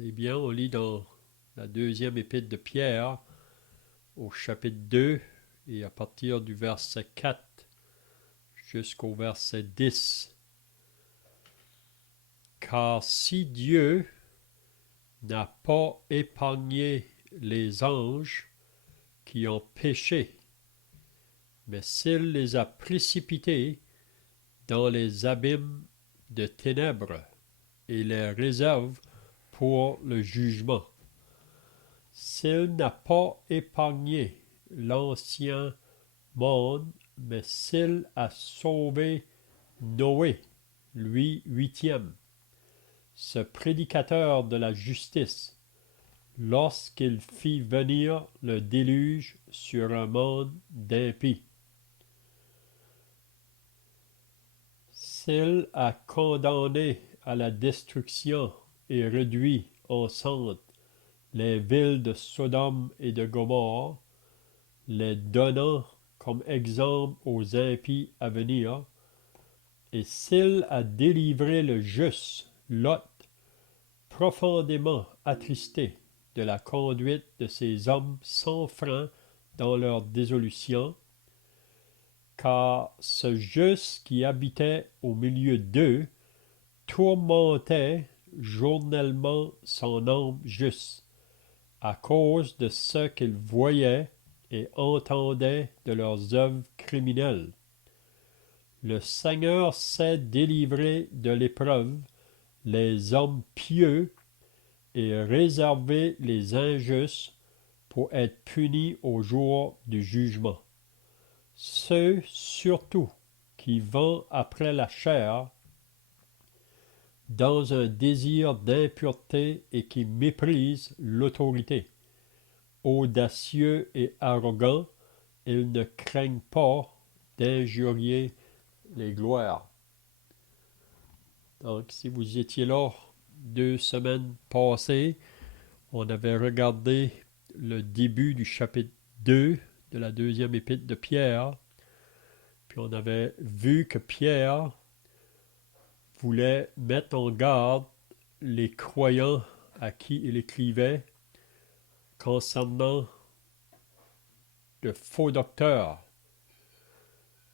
Eh bien, on lit dans la deuxième épître de Pierre, au chapitre 2, et à partir du verset 4 jusqu'au verset 10. Car si Dieu n'a pas épargné les anges qui ont péché, mais s'il les a précipités dans les abîmes de ténèbres et les réserve pour le jugement, s'il n'a pas épargné l'ancien monde, mais s'il a sauvé Noé, lui huitième, ce prédicateur de la justice, lorsqu'il fit venir le déluge sur un monde d'impies. S'il a condamné à la destruction et réduit en cendres les villes de Sodome et de Gomorrhe, les donnant comme exemple aux impies à venir, et s'il a délivré le juste Lot, profondément attristé de la conduite de ces hommes sans frein dans leur dissolution, car ce juste qui habitait au milieu d'eux tourmentait journellement son âme juste, à cause de ce qu'ils voyaient et entendaient de leurs œuvres criminelles. Le Seigneur sait délivrer de l'épreuve les hommes pieux et réserver les injustes pour être punis au jour du jugement. Ceux surtout qui vont après la chair dans un désir d'impureté et qui méprisent l'autorité. Audacieux et arrogants, ils ne craignent pas d'injurier les gloires. Donc, si vous étiez là 2 semaines passées, on avait regardé le début du chapitre 2 de la deuxième épître de Pierre, puis on avait vu que Pierre voulait mettre en garde les croyants à qui il écrivait concernant de faux docteurs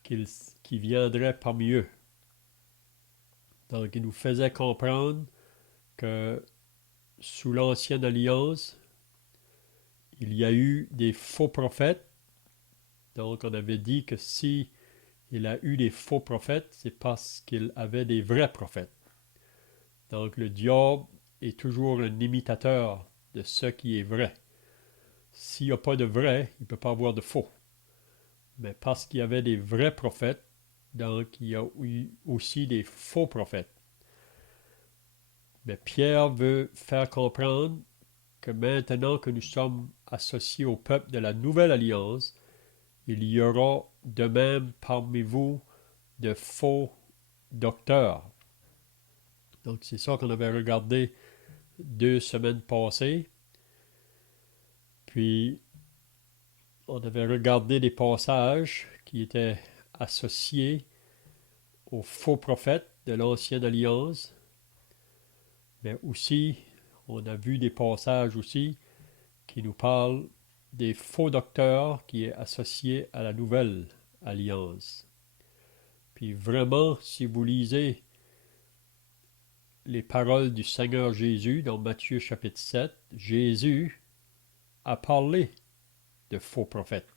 qui viendraient parmi eux. Donc, il nous faisait comprendre que sous l'ancienne alliance, il y a eu des faux prophètes. Donc, on avait dit que si il a eu des faux prophètes, c'est parce qu'il avait des vrais prophètes. Donc, le diable est toujours un imitateur de ce qui est vrai. S'il n'y a pas de vrai, il ne peut pas avoir de faux. Mais parce qu'il y avait des vrais prophètes, donc il y a eu aussi des faux prophètes. Mais Pierre veut faire comprendre que maintenant que nous sommes associés au peuple de la nouvelle alliance, il y aura de même parmi vous de faux docteurs. Donc c'est ça qu'on avait regardé 2 semaines passées. Puis on avait regardé des passages qui étaient associés aux faux prophètes de l'ancienne alliance. Mais aussi, on a vu des passages aussi qui nous parlent des faux docteurs qui est associé à la nouvelle alliance. Puis vraiment, si vous lisez les paroles du Seigneur Jésus dans Matthieu chapitre 7, Jésus a parlé de faux prophètes.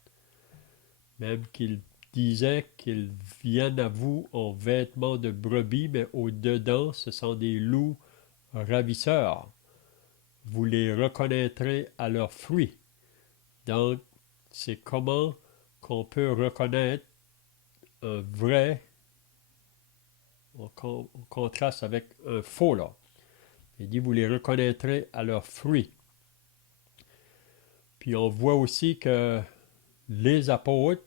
Même qu'il disait qu'ils viennent à vous en vêtements de brebis, mais au-dedans, ce sont des loups ravisseurs. Vous les reconnaîtrez à leurs fruits. Donc, c'est comment qu'on peut reconnaître un vrai en contraste avec un faux là. Il dit, vous les reconnaîtrez à leurs fruits. Puis on voit aussi que les apôtres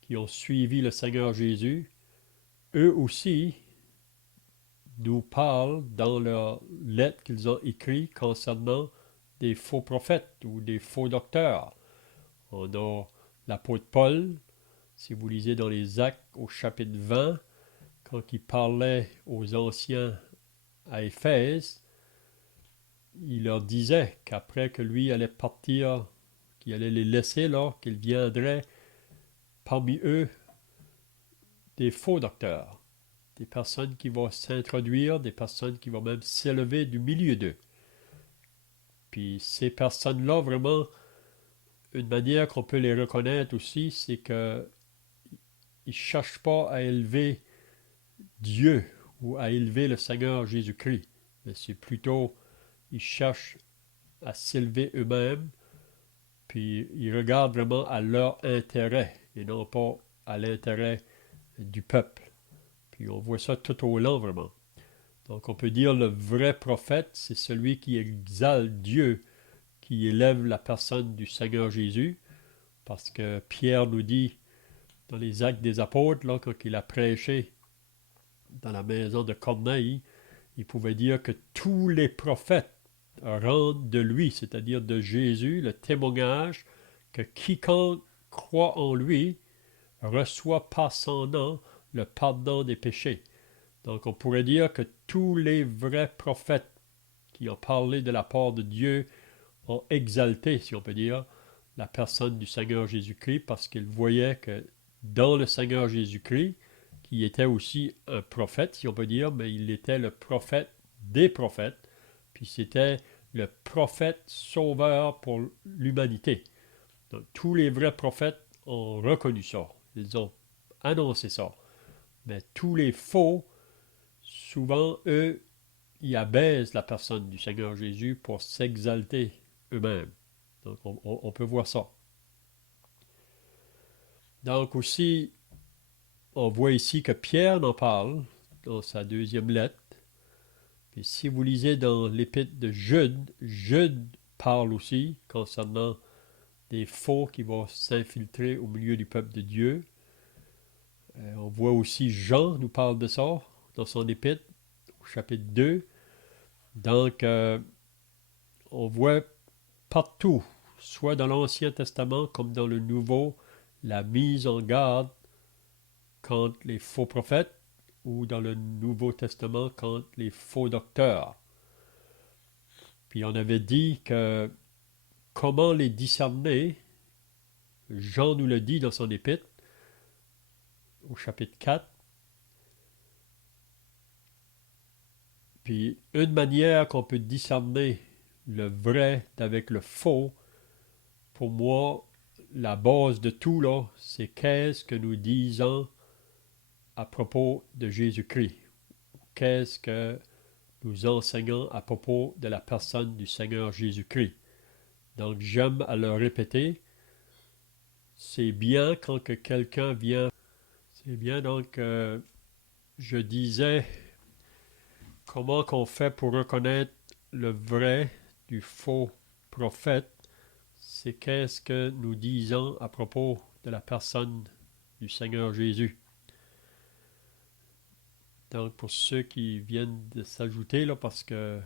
qui ont suivi le Seigneur Jésus, eux aussi nous parlent dans leurs lettres qu'ils ont écrites concernant des faux prophètes ou des faux docteurs. On a l'apôtre Paul, si vous lisez dans les Actes au chapitre 20, quand il parlait aux anciens à Éphèse, il leur disait qu'après que lui allait partir, qu'il allait les laisser là, qu'il viendrait parmi eux des faux docteurs, des personnes qui vont s'introduire, des personnes qui vont même s'élever du milieu d'eux. Puis ces personnes-là, vraiment, une manière qu'on peut les reconnaître aussi, c'est qu'ils ne cherchent pas à élever Dieu ou à élever le Seigneur Jésus-Christ, mais c'est plutôt, ils cherchent à s'élever eux-mêmes, puis ils regardent vraiment à leur intérêt et non pas à l'intérêt du peuple. Puis on voit ça tout au long vraiment. Donc on peut dire le vrai prophète, c'est celui qui exalte Dieu, qui élève la personne du Seigneur Jésus, parce que Pierre nous dit dans les Actes des Apôtres, là, quand il a prêché dans la maison de Corneille, il pouvait dire que tous les prophètes rendent de lui, c'est-à-dire de Jésus, le témoignage que quiconque croit en lui reçoit par son nom le pardon des péchés. Donc on pourrait dire que tous les vrais prophètes qui ont parlé de la part de Dieu ont exalté, si on peut dire, la personne du Seigneur Jésus-Christ parce qu'ils voyaient que dans le Seigneur Jésus-Christ, qui était aussi un prophète, si on peut dire, mais il était le prophète des prophètes, puis c'était le prophète sauveur pour l'humanité. Donc tous les vrais prophètes ont reconnu ça, ils ont annoncé ça. Mais tous les faux, souvent, eux, ils abaissent la personne du Seigneur Jésus pour s'exalter eux-mêmes. Donc on peut voir ça. Donc aussi, on voit ici que Pierre en parle dans sa deuxième lettre. Puis si vous lisez dans l'épître de Jude, Jude parle aussi concernant des faux qui vont s'infiltrer au milieu du peuple de Dieu. On voit aussi Jean nous parle de ça dans son épître, au chapitre 2. Donc, on voit partout, soit dans l'Ancien Testament comme dans le Nouveau, la mise en garde contre les faux prophètes, ou dans le Nouveau Testament contre les faux docteurs. Puis on avait dit que comment les discerner, Jean nous le dit dans son épître, au chapitre 4. Puis une manière qu'on peut discerner le vrai d'avec le faux, pour moi, la base de tout là, c'est qu'est-ce que nous disons à propos de Jésus-Christ. Qu'est-ce que nous enseignons à propos de la personne du Seigneur Jésus-Christ. Donc j'aime à le répéter, c'est bien quand que quelqu'un vient, c'est bien donc je disais comment qu'on fait pour reconnaître le vrai du faux prophète, c'est qu'est-ce que nous disons à propos de la personne du Seigneur Jésus. Donc pour ceux qui viennent de s'ajouter là parce que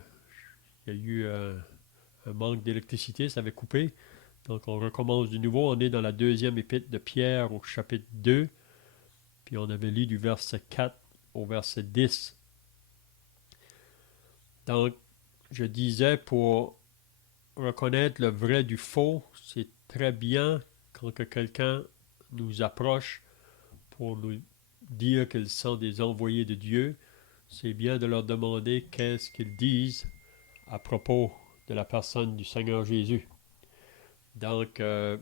il y a eu un manque d'électricité, ça avait coupé. Donc on recommence du nouveau, on est dans la deuxième épître de Pierre au chapitre 2, puis on avait lu du verset 4 au verset 10. Donc je disais pour reconnaître le vrai du faux, c'est très bien quand que quelqu'un nous approche pour nous dire qu'ils sont des envoyés de Dieu. C'est bien de leur demander qu'est-ce qu'ils disent à propos de la personne du Seigneur Jésus. Donc, il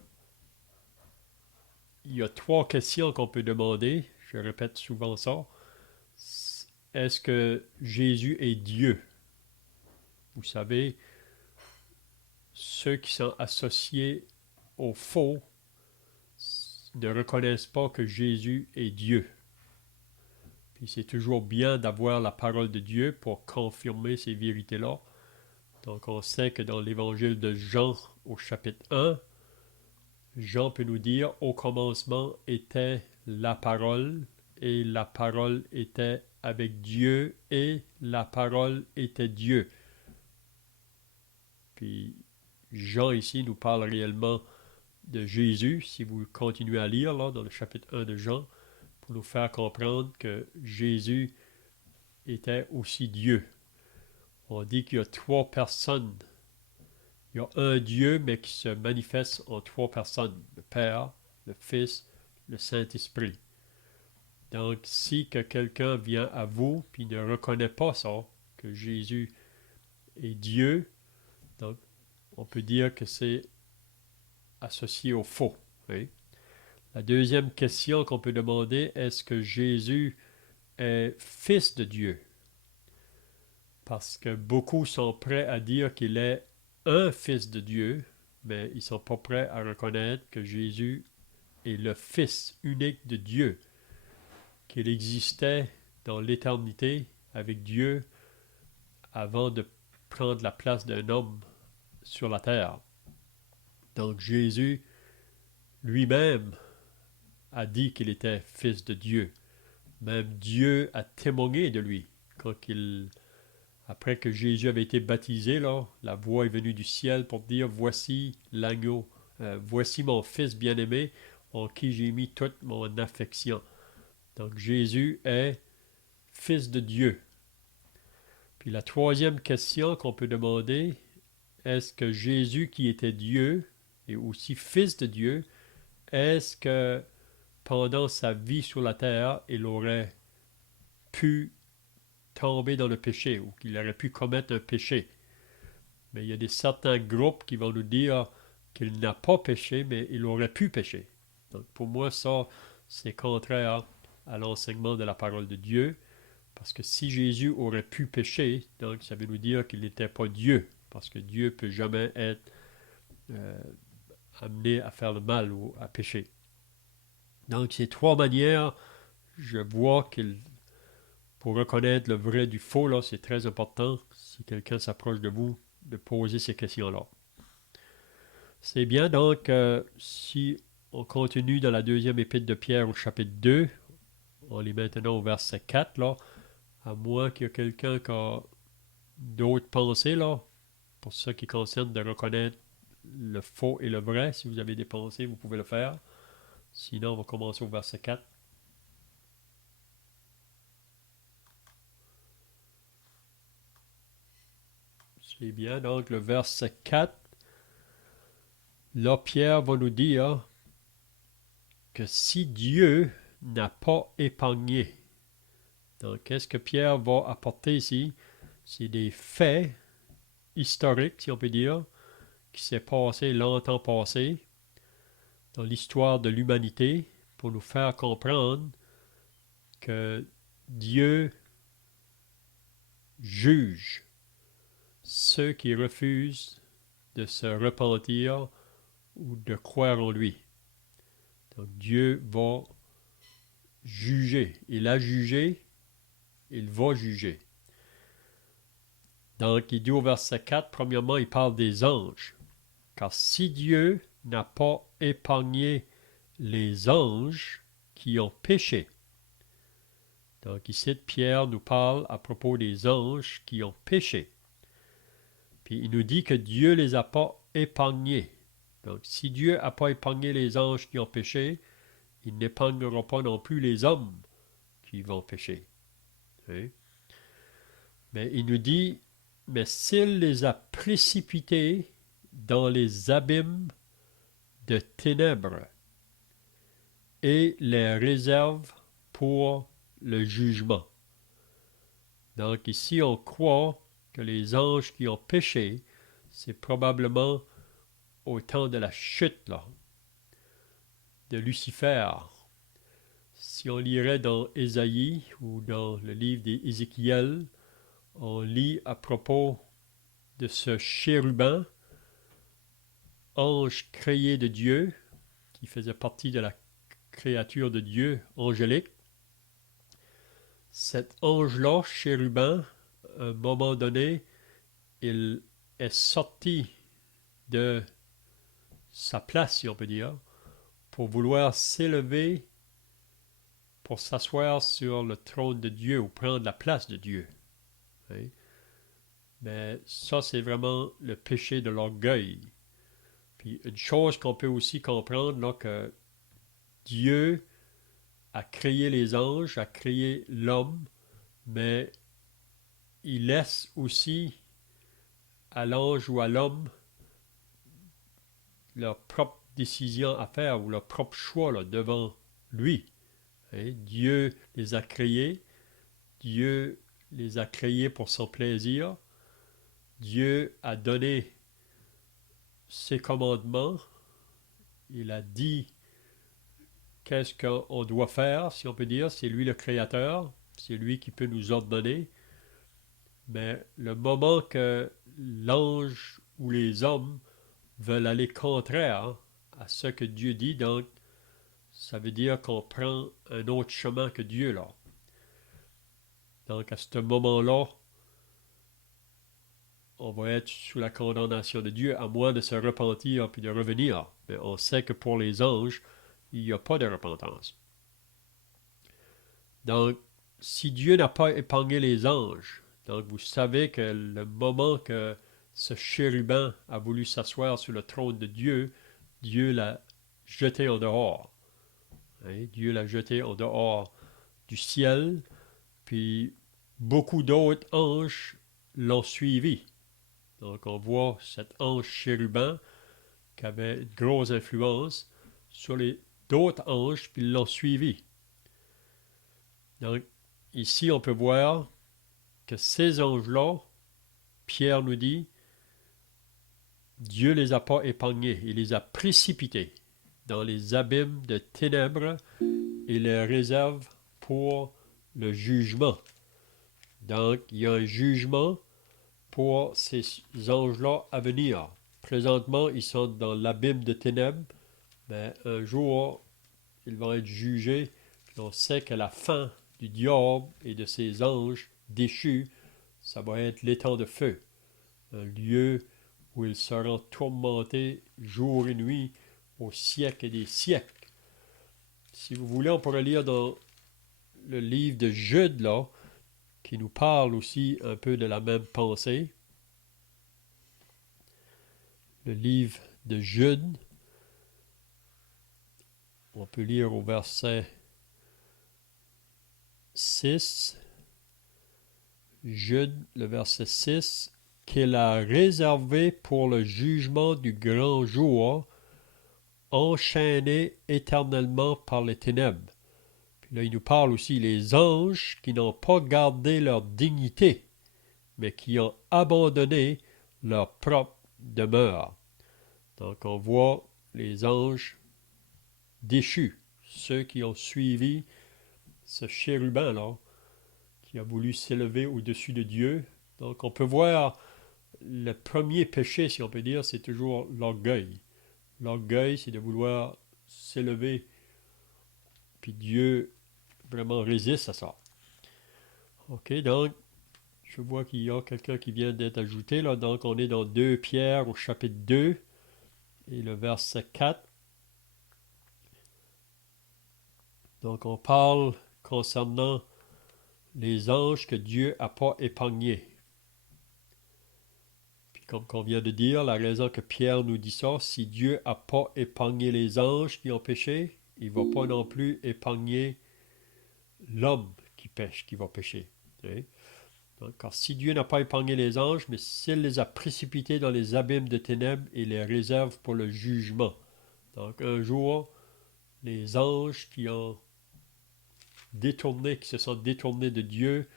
y a trois questions qu'on peut demander. Je répète souvent ça. Est-ce que Jésus est Dieu? Vous savez, ceux qui sont associés au faux ne reconnaissent pas que Jésus est Dieu. Puis c'est toujours bien d'avoir la parole de Dieu pour confirmer ces vérités-là. Donc on sait que dans l'évangile de Jean au chapitre 1, Jean peut nous dire « Au commencement était la parole, et la parole était avec Dieu, et la parole était Dieu. » Puis Jean ici nous parle réellement de Jésus, si vous continuez à lire là, dans le chapitre 1 de Jean, pour nous faire comprendre que Jésus était aussi Dieu. On dit qu'il y a trois personnes Il y a un Dieu, mais qui se manifeste en trois personnes, le Père, le Fils, le Saint-Esprit. Donc, si que quelqu'un vient à vous puis ne reconnaît pas ça, que Jésus est Dieu, donc on peut dire que c'est associé au faux. Oui. La deuxième question qu'on peut demander, est-ce que Jésus est fils de Dieu? Parce que beaucoup sont prêts à dire qu'il est un fils de Dieu, mais ils ne sont pas prêts à reconnaître que Jésus est le Fils unique de Dieu, qu'il existait dans l'éternité avec Dieu avant de prendre la place d'un homme sur la terre. Donc Jésus lui-même a dit qu'il était fils de Dieu. Même Dieu a témoigné de lui. Après que Jésus avait été baptisé, là, la voix est venue du ciel pour dire, voici l'agneau, voici mon fils bien-aimé en qui j'ai mis toute mon affection. Donc Jésus est fils de Dieu. Puis la troisième question qu'on peut demander, est-ce que Jésus qui était Dieu et aussi fils de Dieu, est-ce que pendant sa vie sur la terre, il aurait pu tomber dans le péché ou qu'il aurait pu commettre un péché? Mais il y a certains groupes qui vont nous dire qu'il n'a pas péché, mais il aurait pu pécher. Donc pour moi, ça, c'est contraire à l'enseignement de la parole de Dieu, parce que si Jésus aurait pu pécher, donc ça veut nous dire qu'il n'était pas Dieu, parce que Dieu ne peut jamais être euh, amené à faire le mal ou à pécher. Donc ces trois manières, je vois qu'il pour reconnaître le vrai du faux, là, c'est très important, si quelqu'un s'approche de vous, de poser ces questions-là. C'est bien, donc, si on continue dans la deuxième épître de Pierre au chapitre 2, on est maintenant au verset 4, là, à moins qu'il y ait quelqu'un qui a d'autres pensées, là, pour ce qui concerne de reconnaître le faux et le vrai. Si vous avez des pensées, vous pouvez le faire. Sinon, on va commencer au verset 4. C'est bien, donc le verset 4, là, Pierre va nous dire que si Dieu n'a pas épargné, donc qu'est-ce que Pierre va apporter ici? C'est des faits historiques, si on peut dire, qui s'est passé longtemps passé dans l'histoire de l'humanité pour nous faire comprendre que Dieu juge ceux qui refusent de se repentir ou de croire en lui. Donc Dieu va juger. Il a jugé, il va juger. Donc il dit au verset 4, premièrement, il parle des anges. Car si Dieu n'a pas épargné les anges qui ont péché, donc ici Pierre nous parle à propos des anges qui ont péché. Puis il nous dit que Dieu ne les a pas épargnés. Donc si Dieu n'a pas épargné les anges qui ont péché, il n'épargnera pas non plus les hommes qui vont pécher. Oui. Mais il nous dit, mais s'il les a précipités dans les abîmes de ténèbres et les réserve pour le jugement. Donc ici, on croit que les anges qui ont péché, c'est probablement au temps de la chute là, de Lucifer. Si on lirait dans Ésaïe ou dans le livre d'Ézéchiel, on lit à propos de ce chérubin, ange créé de Dieu, qui faisait partie de la créature de Dieu angélique. Cet ange-là, chérubin, à un moment donné, il est sorti de sa place, si on peut dire, pour vouloir s'élever, pour s'asseoir sur le trône de Dieu ou prendre la place de Dieu. Oui. Mais ça, c'est vraiment le péché de l'orgueil. Puis une chose qu'on peut aussi comprendre, là, que Dieu a créé les anges, a créé l'homme, mais il laisse aussi à l'ange ou à l'homme leur propre décision à faire ou leur propre choix là, devant lui. Hein? Dieu les a créés, Dieu les a créés pour son plaisir, Dieu a donné ses commandements, il a dit qu'est-ce qu'on doit faire, si on peut dire, c'est lui le créateur, c'est lui qui peut nous ordonner, mais le moment que l'ange ou les hommes veulent aller contraire à ce que Dieu dit, donc ça veut dire qu'on prend un autre chemin que Dieu là. Donc à ce moment-là, on va être sous la condamnation de Dieu, à moins de se repentir puis de revenir. Mais on sait que pour les anges, il n'y a pas de repentance. Donc, si Dieu n'a pas épargné les anges, donc vous savez que le moment que ce chérubin a voulu s'asseoir sur le trône de Dieu, Dieu l'a jeté en dehors. Hein? Dieu l'a jeté en dehors du ciel, puis beaucoup d'autres anges l'ont suivi. Donc on voit cet ange chérubin qui avait une grosse influence sur les d'autres anges, puis ils l'ont suivi. Donc ici on peut voir que ces anges-là, Pierre nous dit, Dieu ne les a pas épargnés, il les a précipités dans les abîmes de ténèbres et les réserve pour le jugement. Donc il y a un jugement pour ces anges-là à venir. Présentement, ils sont dans l'abîme de ténèbres, mais un jour, ils vont être jugés. Puis on sait que la fin du diable et de ses anges déchus, ça va être l'étang de feu, un lieu où ils seront tourmentés jour et nuit au siècle des siècles. Si vous voulez, on pourrait lire dans le livre de Jude, là, qui nous parle aussi un peu de la même pensée. Le livre de Jude, on peut lire au verset 6, Jude, le verset 6, qu'il a réservé pour le jugement du grand jour, enchaîné éternellement par les ténèbres. Puis là, il nous parle aussi les anges qui n'ont pas gardé leur dignité, mais qui ont abandonné leur propre demeure. Donc on voit les anges déchus, ceux qui ont suivi ce chérubin-là, qui a voulu s'élever au-dessus de Dieu. Donc on peut voir le premier péché, si on peut dire, c'est toujours l'orgueil. L'orgueil, c'est de vouloir s'élever, puis Dieu vraiment résiste à ça. Ok, donc je vois qu'il y a quelqu'un qui vient d'être ajouté là. Donc on est dans 2 Pierre au chapitre 2 et le verset 4. Donc on parle concernant les anges que Dieu n'a pas épargnés. Puis comme on vient de dire, la raison que Pierre nous dit ça, si Dieu n'a pas épargné les anges qui ont péché, il ne va pas non plus épargner l'homme qui pêche, qui va pécher. Okay? Donc, car si Dieu n'a pas épargné les anges, mais s'il les a précipités dans les abîmes de ténèbres et les réserve pour le jugement. Donc un jour, les anges qui ont détourné, qui se sont détournés de Dieu,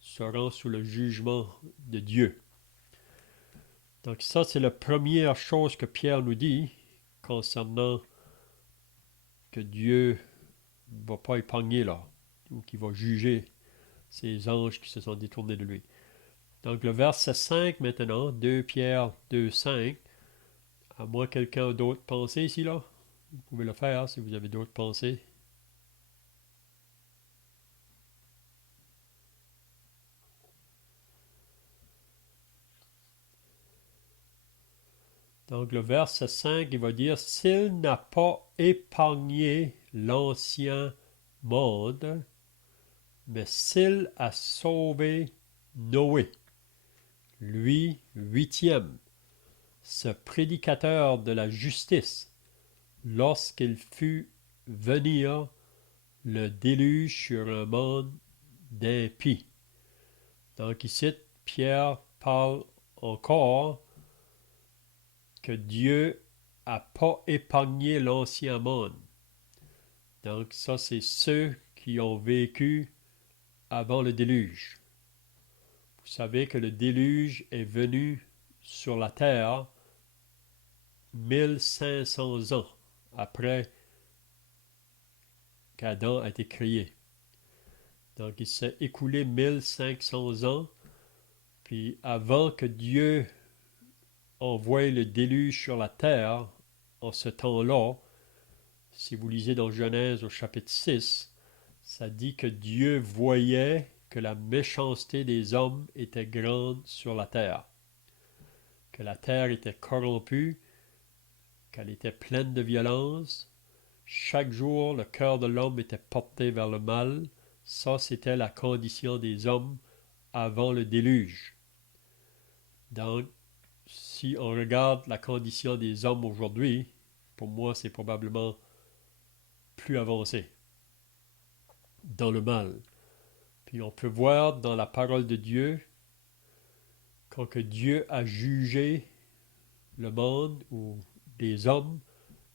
seront sous le jugement de Dieu. Donc ça, c'est la première chose que Pierre nous dit concernant que Dieu ne va pas épargner là, ou qu'il va juger ces anges qui se sont détournés de lui. Donc le verset 5 maintenant, 2 Pierre 2, 5. À moins quelqu'un d'autre pensée ici là, vous pouvez le faire si vous avez d'autres pensées. Donc le verset 5, il va dire, s'il n'a pas épargné l'ancien monde, mais s'il a sauvé Noé, lui, huitième, ce prédicateur de la justice, lorsqu'il fut venir le déluge sur un monde d'impies. Donc ici, Pierre parle encore que Dieu n'a pas épargné l'ancien monde. Donc ça, c'est ceux qui ont vécu avant le déluge. Vous savez que le déluge est venu sur la terre 1500 ans après qu'Adam a été créé. Donc il s'est écoulé 1500 ans, puis avant que Dieu envoie le déluge sur la terre, en ce temps-là, si vous lisez dans Genèse au chapitre 6, ça dit que Dieu voyait que la méchanceté des hommes était grande sur la terre, que la terre était corrompue, qu'elle était pleine de violence. Chaque jour, le cœur de l'homme était porté vers le mal. Ça, c'était la condition des hommes avant le déluge. Donc, si on regarde la condition des hommes aujourd'hui, pour moi, c'est probablement plus avancé dans le mal. Puis on peut voir dans la parole de Dieu, quand que Dieu a jugé le monde ou des hommes,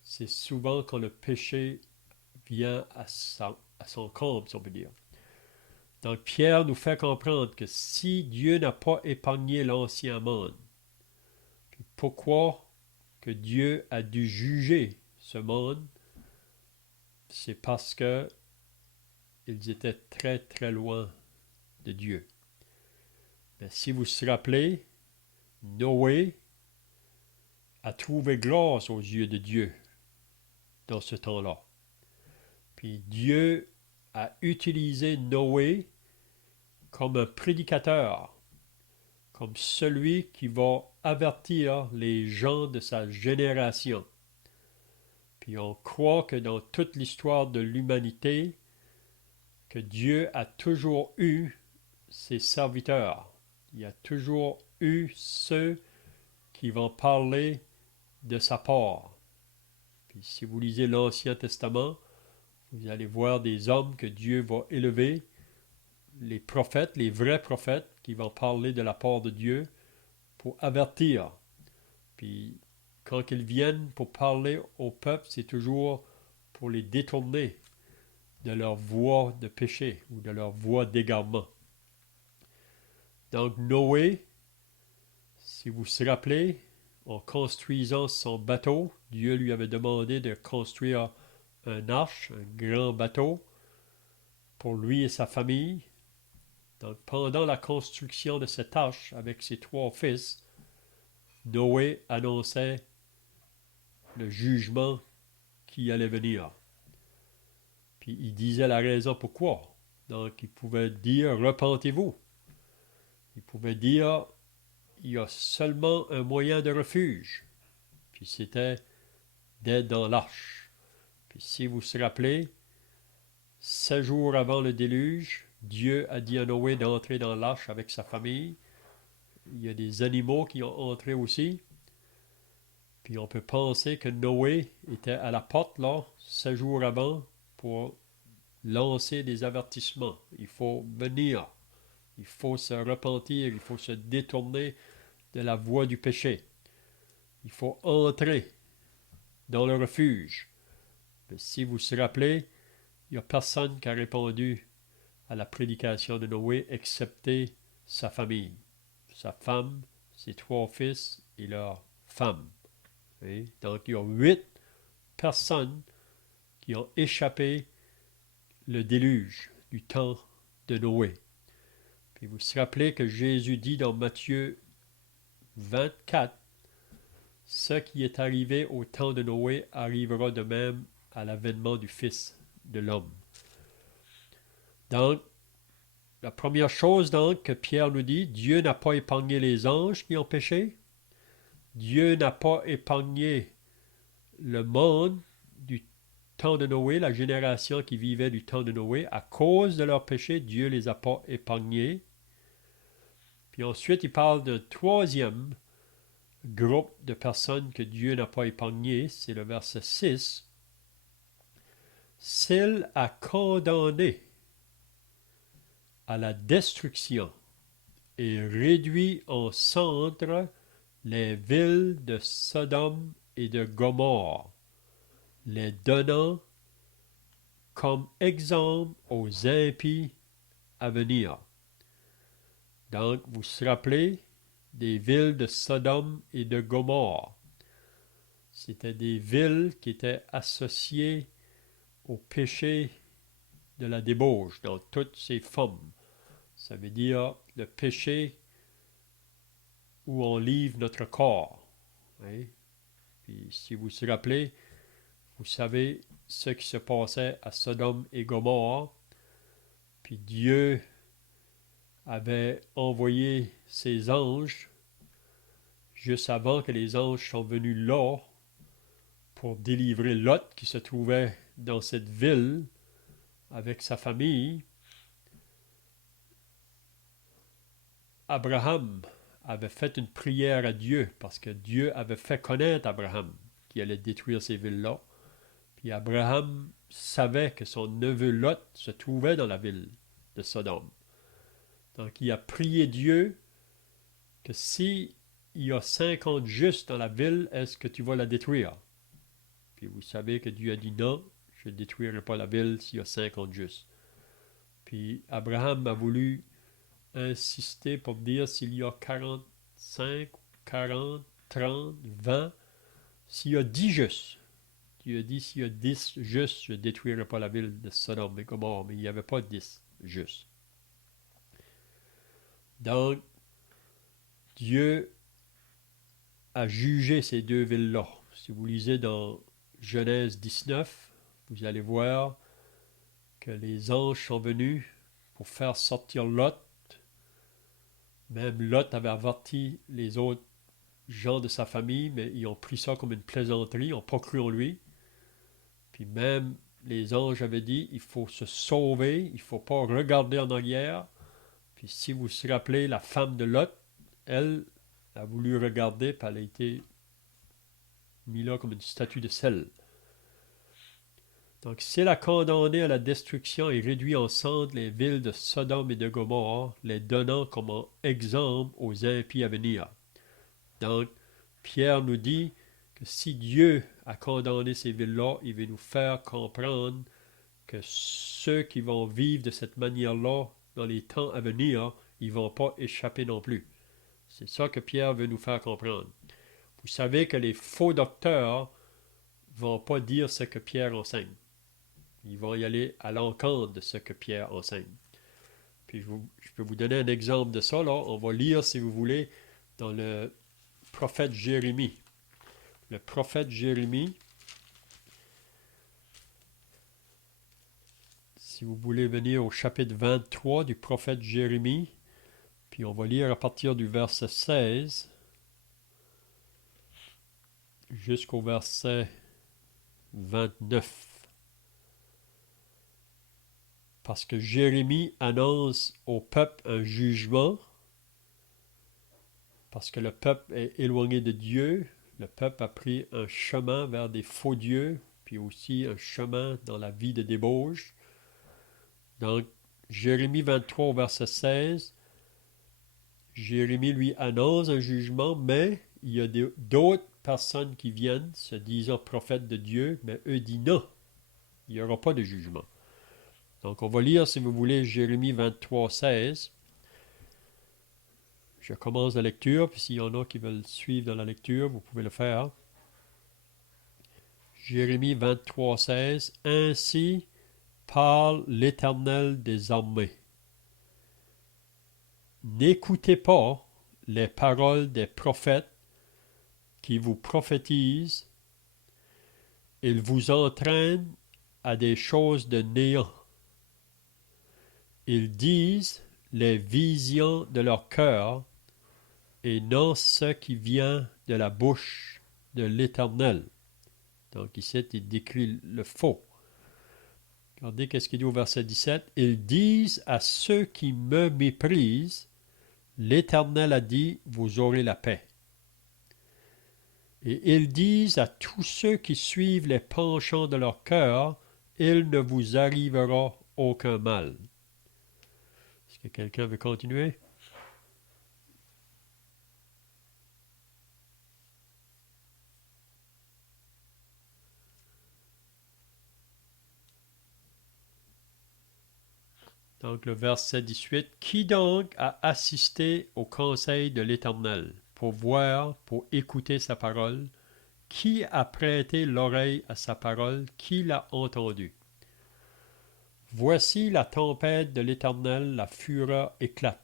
c'est souvent quand le péché vient à son comble, si on peut dire. Donc Pierre nous fait comprendre que si Dieu n'a pas épargné l'ancien monde, puis pourquoi que Dieu a dû juger ce monde, c'est parce que ils étaient très très loin de Dieu. Mais si vous vous rappelez, Noé a trouvé grâce aux yeux de Dieu dans ce temps-là. Puis Dieu a utilisé Noé comme un prédicateur, comme celui qui va avertir les gens de sa génération. Puis on croit que dans toute l'histoire de l'humanité, que Dieu a toujours eu ses serviteurs. Il y a toujours eu ceux qui vont parler de sa part. Puis si vous lisez l'Ancien Testament, vous allez voir des hommes que Dieu va élever, les prophètes, les vrais prophètes, qui vont parler de la part de Dieu pour avertir. Puis quand ils viennent pour parler au peuple, c'est toujours pour les détourner de leur voie de péché ou de leur voie d'égarement. Donc Noé, si vous vous rappelez, en construisant son bateau, Dieu lui avait demandé de construire un arche, un grand bateau, pour lui et sa famille. Donc pendant la construction de cette arche avec ses 3 fils, Noé annonçait le jugement qui allait venir. Puis il disait la raison pourquoi. Donc il pouvait dire repentez-vous. Il pouvait dire il y a seulement un moyen de refuge. Puis c'était d'être dans l'arche. Puis si vous vous rappelez, 7 jours avant le déluge, Dieu a dit à Noé d'entrer dans l'arche avec sa famille. Il y a des animaux qui ont entré aussi. Puis on peut penser que Noé était à la porte là, 7 jours avant, pour lancer des avertissements. Il faut venir. Il faut se repentir. Il faut se détourner de la voie du péché. Il faut entrer dans le refuge. Mais si vous vous rappelez, il n'y a personne qui a répondu à la prédication de Noé excepté sa famille, sa femme, ses 3 fils et leur femme. Et donc il y a 8 personnes qui ont échappé le déluge du temps de Noé. Puis vous vous rappelez que Jésus dit dans Matthieu 24, ce qui est arrivé au temps de Noé arrivera de même à l'avènement du Fils de l'homme. Donc, la première chose donc que Pierre nous dit, Dieu n'a pas épargné les anges qui ont péché. Dieu n'a pas épargné le monde du temps de Noé, la génération qui vivait du temps de Noé. À cause de leur péché, Dieu ne les a pas épargnés. Puis ensuite, il parle d'un troisième groupe de personnes que Dieu n'a pas épargné. C'est le verset 6. S'il a condamné à la destruction et réduit en cendres les villes de Sodome et de Gomorrhe, les donnant comme exemple aux impies à venir. Donc, vous vous rappelez des villes de Sodome et de Gomorrhe. C'était des villes qui étaient associées au péché de la débauche dans toutes ses formes. Ça veut dire le péché où on livre notre corps. Hein? Puis si vous vous rappelez, vous savez ce qui se passait à Sodome et Gomorrhe. Puis Dieu avait envoyé ses anges juste avant que les anges sont venus là pour délivrer Lot qui se trouvait dans cette ville avec sa famille. Abraham avait fait une prière à Dieu parce que Dieu avait fait connaître à Abraham qu'il allait détruire ces villes-là. Puis Abraham savait que son neveu Lot se trouvait dans la ville de Sodome. Donc il a prié Dieu que si il y a 50 justes dans la ville, est-ce que tu vas la détruire? Puis vous savez que Dieu a dit non, je ne détruirai pas la ville s'il y a 50 justes. Puis Abraham a voulu insister pour dire s'il y a 45, 40, 30, 20, s'il y a 10 justes. Dieu a dit s'il y a 10 justes, je ne détruirai pas la ville de Sodome et Gomorrhe, mais il n'y avait pas 10 justes. Donc, Dieu a jugé ces deux villes-là. Si vous lisez dans Genèse 19, vous allez voir que les anges sont venus pour faire sortir Lot. Même Lot avait averti les autres gens de sa famille, mais ils ont pris ça comme une plaisanterie, ils n'ont pas cru en lui. Puis même les anges avaient dit, il faut se sauver, il ne faut pas regarder en arrière. Puis si vous vous rappelez, la femme de Lot, elle a voulu regarder, puis elle a été mise là comme une statue de sel. Donc s'il a condamné à la destruction et réduit en cendres les villes de Sodome et de Gomorrhe, les donnant comme exemple aux impies à venir. Donc Pierre nous dit que si Dieu a condamné ces villes-là, il veut nous faire comprendre que ceux qui vont vivre de cette manière-là dans les temps à venir, ils ne vont pas échapper non plus. C'est ça que Pierre veut nous faire comprendre. Vous savez que les faux docteurs ne vont pas dire ce que Pierre enseigne. Ils vont y aller à l'encontre de ce que Pierre enseigne. Puis je peux vous donner un exemple de ça. Là. On va lire, si vous voulez, dans le prophète Jérémie. Le prophète Jérémie, si vous voulez venir au chapitre 23 du prophète Jérémie, puis on va lire à partir du verset 16 jusqu'au verset 29. Parce que Jérémie annonce au peuple un jugement, parce que le peuple est éloigné de Dieu, le peuple a pris un chemin vers des faux dieux, puis aussi un chemin dans la vie de débauche. Donc, Jérémie 23 au verset 16, Jérémie lui annonce un jugement, mais il y a d'autres personnes qui viennent se disant prophètes de Dieu, mais eux disent non, il n'y aura pas de jugement. Donc on va lire, si vous voulez, Jérémie 23, 16. Je commence la lecture, puis s'il y en a qui veulent suivre dans la lecture, vous pouvez le faire. Jérémie 23, 16. Ainsi parle l'Éternel des armées. N'écoutez pas les paroles des prophètes qui vous prophétisent. Ils vous entraînent à des choses de néant. Ils disent les visions de leur cœur et non ce qui vient de la bouche de l'Éternel. Donc ici, il décrit le faux. Regardez qu'est-ce qu'il dit au verset 17. Ils disent à ceux qui me méprisent, l'Éternel a dit, vous aurez la paix. Et ils disent à tous ceux qui suivent les penchants de leur cœur, il ne vous arrivera aucun mal. Est-ce que quelqu'un veut continuer? Donc le verset 18, qui donc a assisté au conseil de l'Éternel pour voir, pour écouter sa parole? Qui a prêté l'oreille à sa parole? Qui l'a entendu? Voici la tempête de l'Éternel, la fureur éclate,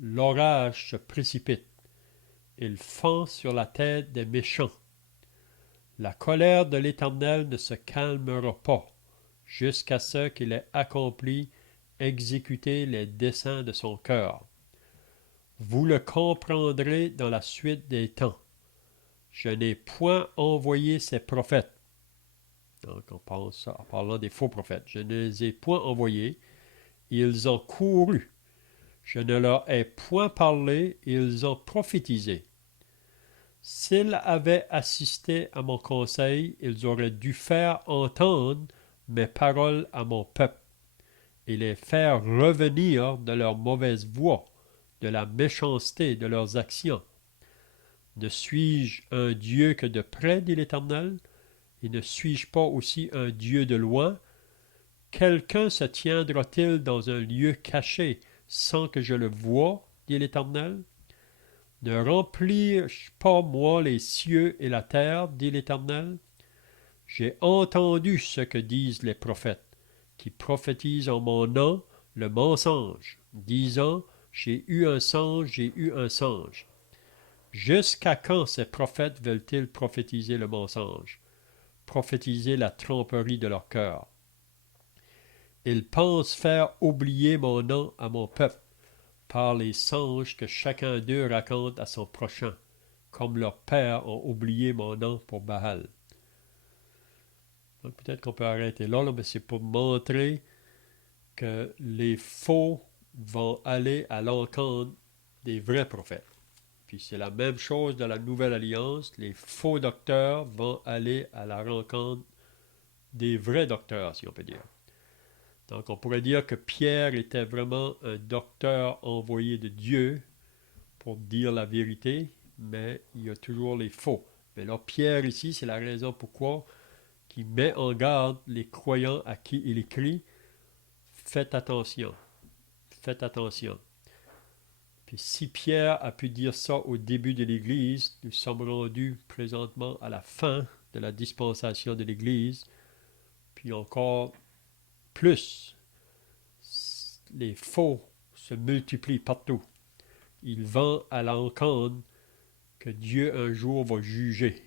l'orage se précipite, il fend sur la tête des méchants. La colère de l'Éternel ne se calmera pas, jusqu'à ce qu'il ait accompli, exécuté les desseins de son cœur. Vous le comprendrez dans la suite des temps. Je n'ai point envoyé ces prophètes. Donc on pense en parlant des faux prophètes. Je ne les ai point envoyés, ils ont couru. Je ne leur ai point parlé, ils ont prophétisé. S'ils avaient assisté à mon conseil, ils auraient dû faire entendre mes paroles à mon peuple et les faire revenir de leur mauvaise voie, de la méchanceté de leurs actions. Ne suis-je un Dieu que de près, dit l'Éternel, et ne suis-je pas aussi un Dieu de loin? Quelqu'un se tiendra-t-il dans un lieu caché sans que je le voie, dit l'Éternel? Ne remplis-je pas moi les cieux et la terre, dit l'Éternel? J'ai entendu ce que disent les prophètes, qui prophétisent en mon nom le mensonge, disant, j'ai eu un songe, j'ai eu un songe. Jusqu'à quand ces prophètes veulent-ils prophétiser le mensonge, prophétiser la tromperie de leur cœur? Ils pensent faire oublier mon nom à mon peuple par les songes que chacun d'eux raconte à son prochain, comme leurs pères ont oublié mon nom pour Baal. Donc peut-être qu'on peut arrêter là, mais c'est pour montrer que les faux vont aller à l'encontre des vrais prophètes. Puis c'est la même chose dans la Nouvelle Alliance. Les faux docteurs vont aller à la rencontre des vrais docteurs, si on peut dire. Donc on pourrait dire que Pierre était vraiment un docteur envoyé de Dieu pour dire la vérité, mais il y a toujours les faux. Mais là, Pierre ici, c'est la raison pourquoi il met en garde les croyants à qui il écrit. Faites attention, faites attention. Puis si Pierre a pu dire ça au début de l'Église, nous sommes rendus présentement à la fin de la dispensation de l'Église, puis encore plus, les faux se multiplient partout. Ils vont à l'encontre que Dieu un jour va juger.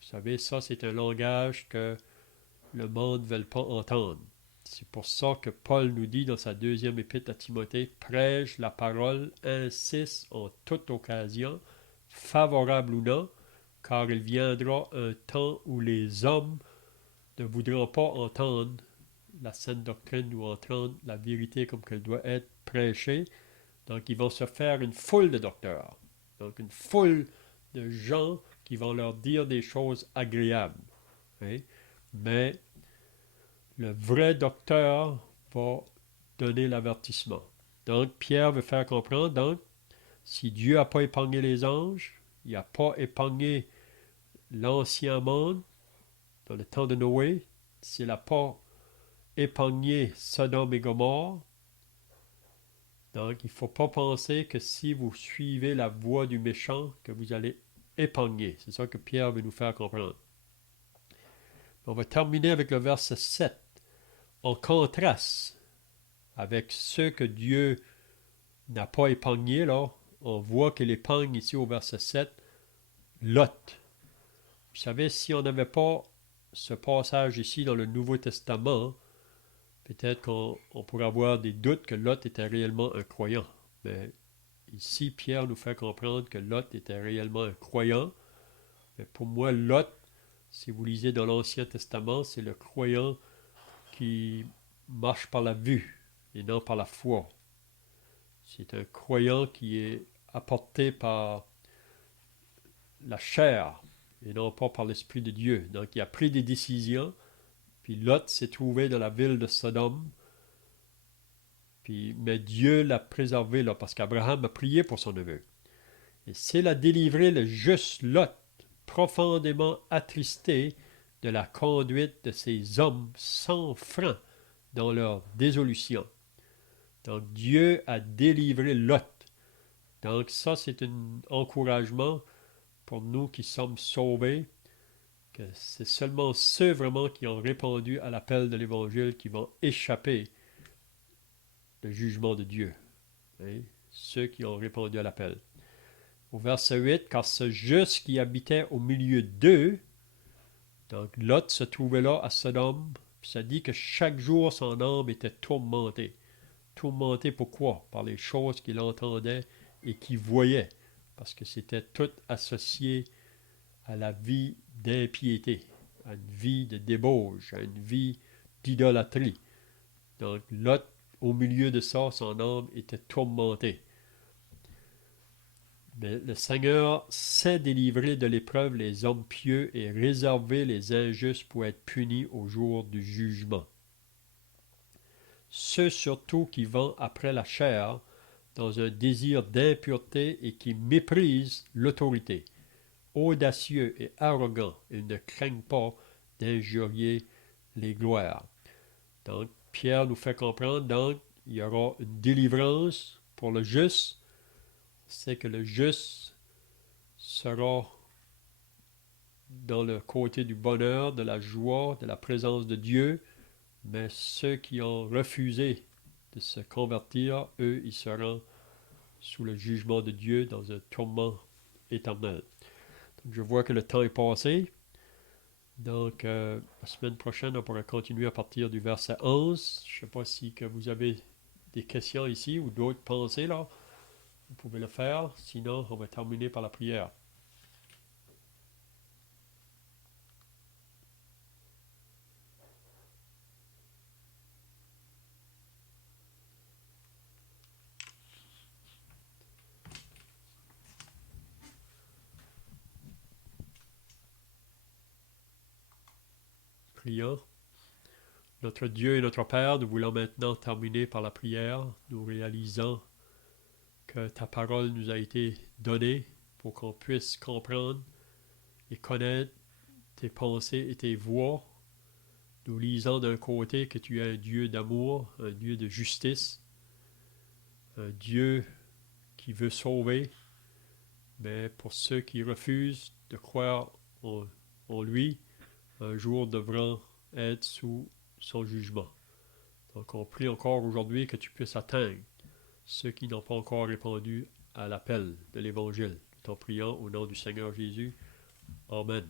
Vous savez, ça c'est un langage que le monde ne veut pas entendre. C'est pour ça que Paul nous dit dans sa deuxième épître à Timothée, prêche la parole, insiste en toute occasion, favorable ou non, car il viendra un temps où les hommes ne voudront pas entendre la sainte doctrine ou entendre la vérité comme qu'elle doit être prêchée. Donc ils vont se faire une foule de docteurs, donc une foule de gens qui vont leur dire des choses agréables. Hein? Mais le vrai docteur va donner l'avertissement. Donc, Pierre veut faire comprendre, donc, si Dieu n'a pas épargné les anges, il n'a pas épargné l'ancien monde dans le temps de Noé, s'il n'a pas épargné Sodome et Gomorrhe, donc il ne faut pas penser que si vous suivez la voie du méchant, que vous allez épargner. C'est ça que Pierre veut nous faire comprendre. On va terminer avec le verset 7. En contraste avec ceux que Dieu n'a pas épargnés, là, on voit qu'il épargne ici au verset 7, Lot. Vous savez, si on n'avait pas ce passage ici dans le Nouveau Testament, peut-être qu'on pourrait avoir des doutes que Lot était réellement un croyant. Mais ici, Pierre nous fait comprendre que Lot était réellement un croyant. Mais pour moi, Lot, si vous lisez dans l'Ancien Testament, c'est le croyant qui marche par la vue et non par la foi. C'est un croyant qui est apporté par la chair et non pas par l'Esprit de Dieu. Donc il a pris des décisions, puis Lot s'est trouvé dans la ville de Sodome, mais Dieu l'a préservé là, parce qu'Abraham a prié pour son neveu. Et s'il a délivré le juste Lot, profondément attristé de la conduite de ces hommes sans frein dans leur désolution. Donc Dieu a délivré Lot. Donc ça, c'est un encouragement pour nous qui sommes sauvés, que c'est seulement ceux vraiment qui ont répondu à l'appel de l'Évangile qui vont échapper du jugement de Dieu. Hein? Ceux qui ont répondu à l'appel. Au verset 8, car ce juste qui habitait au milieu d'eux, donc Lot se trouvait là à Sodome, puis ça dit que chaque jour son âme était tourmentée. Tourmentée pourquoi? Par les choses qu'il entendait et qu'il voyait, parce que c'était tout associé à la vie d'impiété, à une vie de débauche, à une vie d'idolâtrie. Donc Lot, au milieu de ça, son âme était tourmentée. Mais le Seigneur sait délivrer de l'épreuve les hommes pieux et réserver les injustes pour être punis au jour du jugement. Ceux surtout qui vont après la chair dans un désir d'impureté et qui méprisent l'autorité, audacieux et arrogants, ils ne craignent pas d'injurier les gloires. Donc, Pierre nous fait comprendre, donc, il y aura une délivrance pour le juste. C'est que le juste sera dans le côté du bonheur, de la joie, de la présence de Dieu, mais ceux qui ont refusé de se convertir, eux, ils seront sous le jugement de Dieu dans un tourment éternel. Donc, je vois que le temps est passé. Donc, la semaine prochaine, on pourra continuer à partir du verset 11. Je ne sais pas si que vous avez des questions ici ou d'autres pensées là. Vous pouvez le faire. Sinon, on va terminer par la prière. Prions. Notre Dieu et notre Père, nous voulons maintenant terminer par la prière. Nous réalisons que ta parole nous a été donnée pour qu'on puisse comprendre et connaître tes pensées et tes voies. Nous lisons d'un côté que tu es un Dieu d'amour, un Dieu de justice, un Dieu qui veut sauver, mais pour ceux qui refusent de croire en lui, un jour devront être sous son jugement. Donc on prie encore aujourd'hui que tu puisses atteindre ceux qui n'ont pas encore répondu à l'appel de l'Évangile. Nous t'en prions au nom du Seigneur Jésus. Amen.